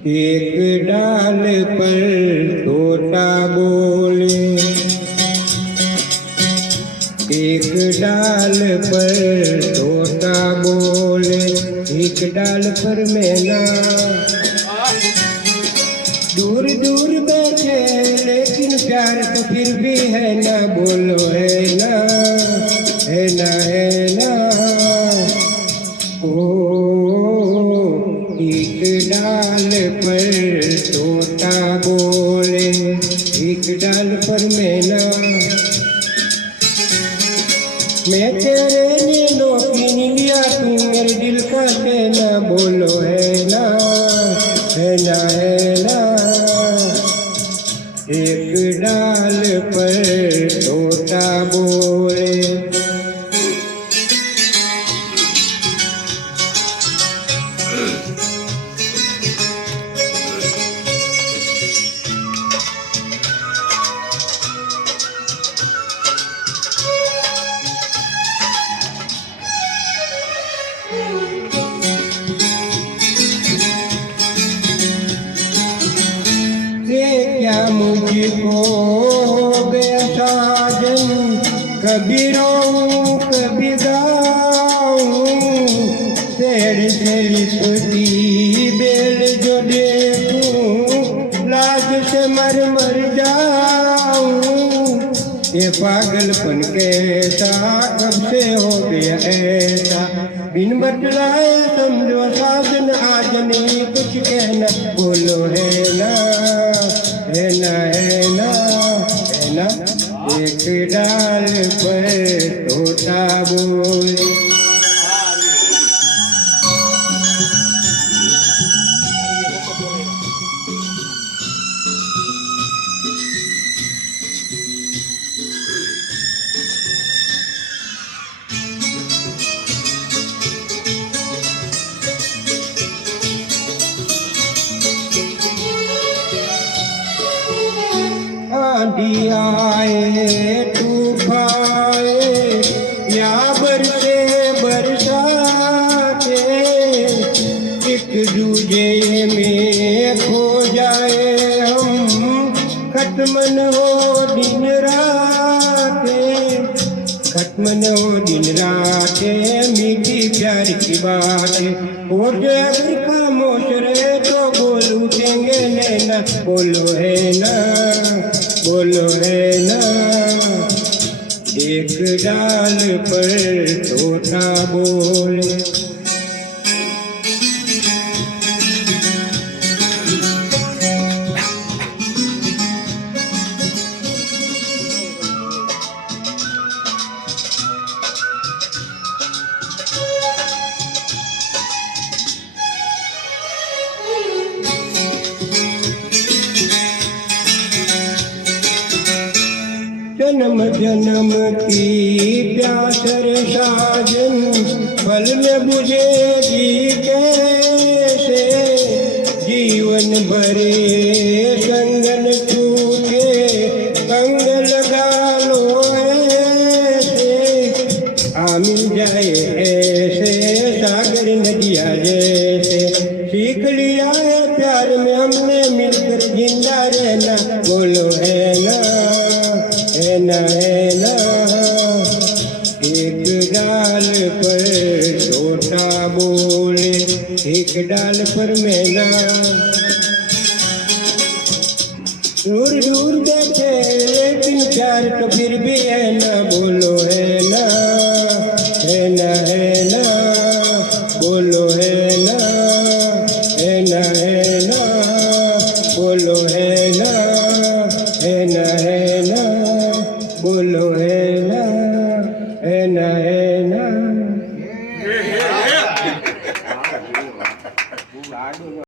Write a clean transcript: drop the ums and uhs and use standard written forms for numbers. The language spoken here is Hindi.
एक डाल पर तोता बोले, एक डाल पर तोता बोले, एक डाल पर मैना। दूर दूर बैठे लेकिन प्यार तो फिर भी है ना, बोलो है ना, है ना, है ना। ओ एक डाल पर तोता बोले, एक डाल पर मैना। मैं तेरे नीलों की निंदिया, तू मेरे दिल का कहना, बोलो है ना, है ना, है ना। एक डाल पर तोता बोले। क्या मुझको हो गया साजन, कभी रोऊं कभी गाऊं, पेड़ से लिपटी बेल जो देखूं, लाज से मर मर जाऊं। ये पागलपन कैसा कब से हो गया ऐसा, बिन बतलाए समझो साजन आज नहीं कुछ कहना, बोलो है ना, है ना, है ना, है ना। एक डाल पर तोता बोले। आंधी आए तूफान या बरसे बरसाते, एक दूजे में खो जाए हम, खत्म न हो दिन रातें, खत्म न हो दिन रातें, मीठी प्यार की बातें। और अगर खामोश रहे तो बोल उठेंगे नैना, बोलो है ना, बोलो है ना। एक डाल पर तोता बोले। जन्म जन्म की प्यास रे साजन, पल में बुझेगी कैसे, जीवन भरे संगन छूटे, संग लगा लो ऐसे, आ मिल जाए ऐसे सागर नदिया जैसे। सीख लिया है प्यार में हमने मिलकर जिंदा रहना, बोलो है ना, है ना, है ना। एक डाल पर तोता बोले, एक डाल पर मैना। दूर दूर बैठे लेकिन प्यार तो फिर भी है ना, बोलो है ना, है ना, है ना। बोलो है ना, है ना, है ना। बोलो है ना, है ना, है ना। बोलो है ना, है ना, है ना।